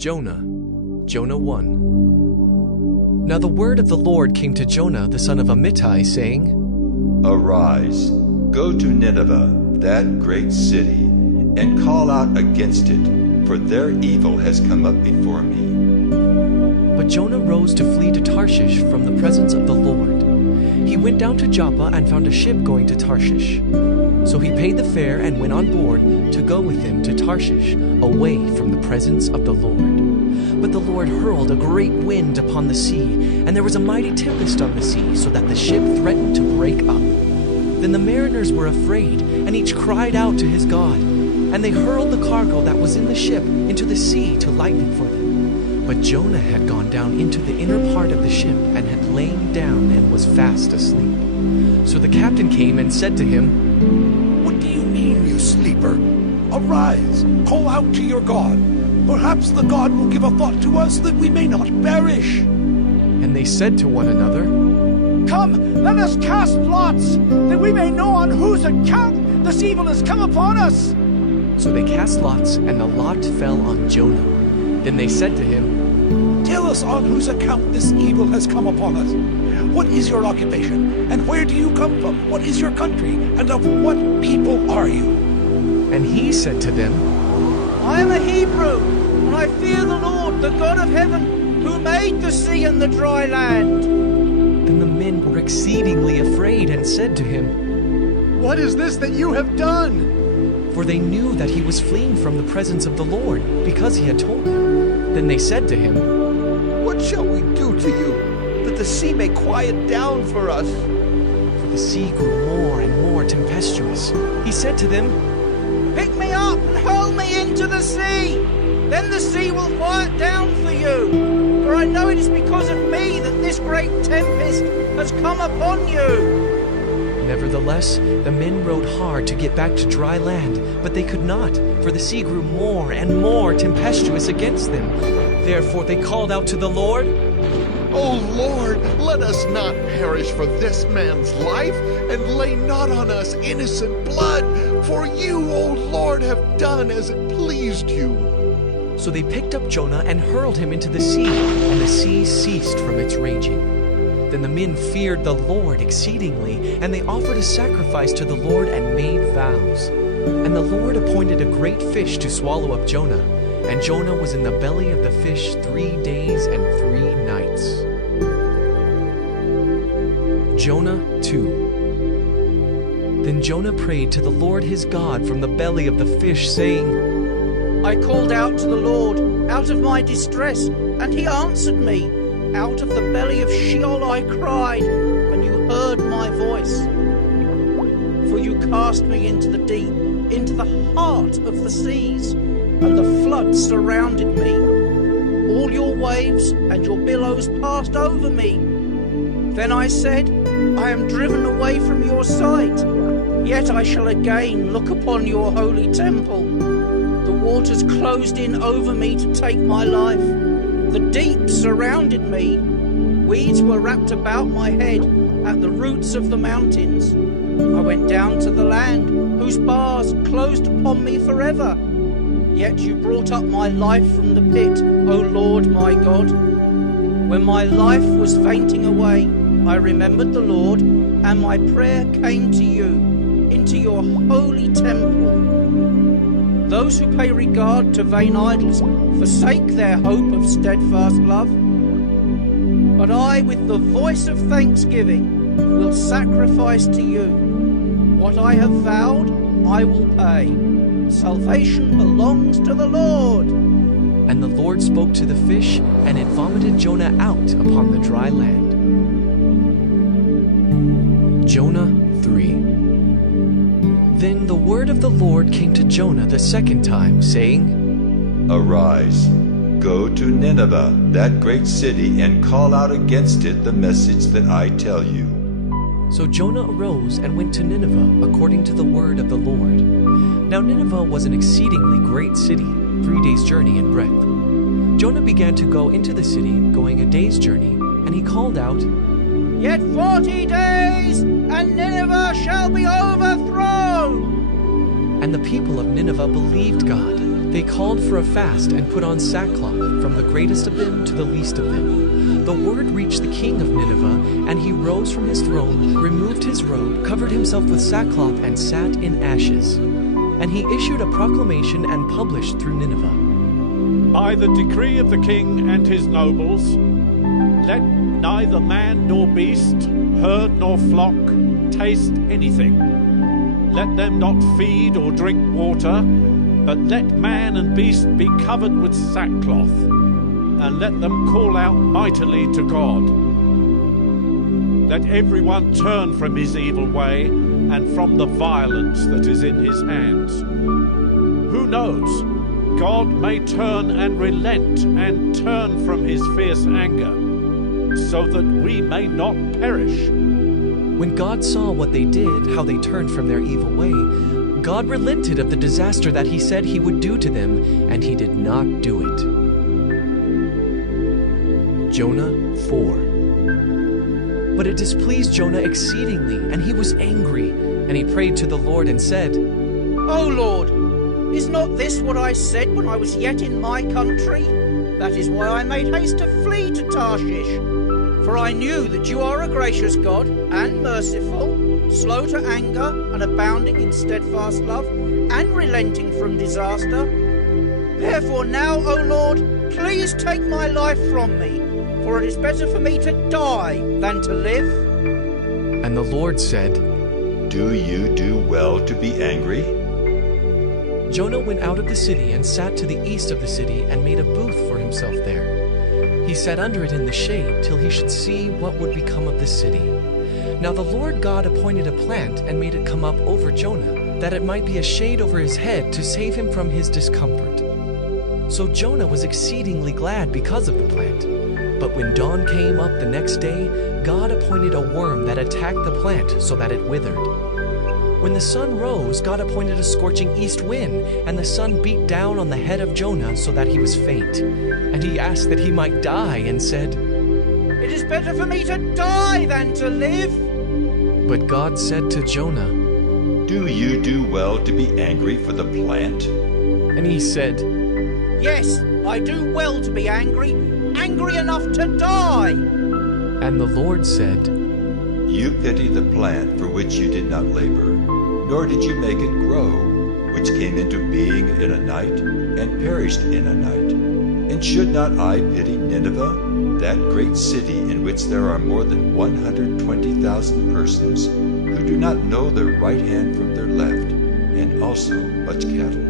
Jonah 1. Now the word of the Lord came to Jonah the son of Amittai, saying, Arise, go to Nineveh, that great city, and call out against it, for their evil has come up before me. But Jonah rose to flee to Tarshish from the presence of the Lord. He went down to Joppa and found a ship going to Tarshish. So he paid the fare and went on board to go with him to Tarshish, away from the presence of the Lord. But the Lord hurled a great wind upon the sea, and there was a mighty tempest on the sea, so that the ship threatened to break up. Then the mariners were afraid, and each cried out to his God. And they hurled the cargo that was in the ship into the sea to lighten it for them. But Jonah had gone down into the inner part of the ship and had lain down and was fast asleep. So the captain came and said to him, What do you mean, you sleeper? Arise, call out to your God. Perhaps the God will give a thought to us that we may not perish. And they said to one another, Come, let us cast lots, that we may know on whose account this evil has come upon us. So they cast lots, and the lot fell on Jonah. Then they said to him, Tell us on whose account this evil has come upon us. What is your occupation, and where do you come from? What is your country, and of what people are you? And he said to them, I am a Hebrew, and I fear the Lord, the God of heaven, who made the sea and the dry land. Then the men were exceedingly afraid and said to him, What is this that you have done? For they knew that he was fleeing from the presence of the Lord, because he had told them. Then they said to him, What shall we do to you, that the sea may quiet down for us? For the sea grew more and more tempestuous. He said to them, Pick me up and hurl me into the sea. Then the sea will quiet down for you. For I know it is because of me that this great tempest has come upon you. Nevertheless, the men rowed hard to get back to dry land, but they could not, for the sea grew more and more tempestuous against them. Therefore they called out to the Lord, O Lord, let us not perish for this man's life, and lay not on us innocent blood, for you, O Lord, have done as it pleased you. So they picked up Jonah and hurled him into the sea, and the sea ceased from its raging. Then the men feared the Lord exceedingly, and they offered a sacrifice to the Lord and made vows. And the Lord appointed a great fish to swallow up Jonah, and Jonah was in the belly of the fish 3 days and 3 nights. Jonah 2. Then Jonah prayed to the Lord his God from the belly of the fish, saying, I called out to the Lord out of my distress, and he answered me. Out of the belly of Sheol I cried, and you heard my voice. For you cast me into the deep, into the heart of the seas, and the floods surrounded me. All your waves and your billows passed over me. Then I said, I am driven away from your sight, yet I shall again look upon your holy temple. The waters closed in over me to take my life. The deep surrounded me. Weeds were wrapped about my head at the roots of the mountains. I went down to the land, whose bars closed upon me forever. Yet you brought up my life from the pit, O Lord my God. When my life was fainting away, I remembered the Lord, and my prayer came to you, into your holy temple. Those who pay regard to vain idols forsake their hope of steadfast love. But I, with the voice of thanksgiving, will sacrifice to you. What I have vowed, I will pay. Salvation belongs to the Lord. And the Lord spoke to the fish, and it vomited Jonah out upon the dry land. Jonah 3. Then the word of the Lord came to Jonah the second time, saying, Arise, go to Nineveh, that great city, and call out against it the message that I tell you. So Jonah arose and went to Nineveh according to the word of the Lord. Now Nineveh was an exceedingly great city, 3 days' journey in breadth. Jonah began to go into the city, going a day's journey, and he called out, Yet 40 days, and Nineveh shall be overthrown. And the people of Nineveh believed God. They called for a fast and put on sackcloth, from the greatest of them to the least of them. The word reached the king of Nineveh, and he rose from his throne, removed his robe, covered himself with sackcloth, and sat in ashes. And he issued a proclamation and published through Nineveh. By the decree of the king and his nobles, let neither man nor beast, herd nor flock, taste anything. Let them not feed or drink water, but let man and beast be covered with sackcloth, and let them call out mightily to God. Let everyone turn from his evil way and from the violence that is in his hands. Who knows? God may turn and relent and turn from his fierce anger, so that we may not perish. When God saw what they did, how they turned from their evil way, God relented of the disaster that he said he would do to them, and he did not do it. Jonah 4. But it displeased Jonah exceedingly, and he was angry, and he prayed to the Lord and said, O Lord, is not this what I said when I was yet in my country? That is why I made haste to flee to Tarshish. For I knew that you are a gracious God and merciful, slow to anger and abounding in steadfast love, and relenting from disaster. Therefore now, O Lord, please take my life from me, for it is better for me to die than to live. And the Lord said, Do you do well to be angry? Jonah went out of the city and sat to the east of the city and made a booth for himself there. He sat under it in the shade till he should see what would become of the city. Now the Lord God appointed a plant and made it come up over Jonah, that it might be a shade over his head to save him from his discomfort. So Jonah was exceedingly glad because of the plant. But when dawn came up the next day, God appointed a worm that attacked the plant so that it withered. When the sun rose, God appointed a scorching east wind, and the sun beat down on the head of Jonah so that he was faint. And he asked that he might die, and said, It is better for me to die than to live. But God said to Jonah, Do you do well to be angry for the plant? and he said, Yes, I do well to be angry, angry enough to die. And the Lord said, You pity the plant for which you did not labor, nor did you make it grow, which came into being in a night and perished in a night. And should not I pity Nineveh, that great city in which there are more than 120,000 persons who do not know their right hand from their left, and also much cattle?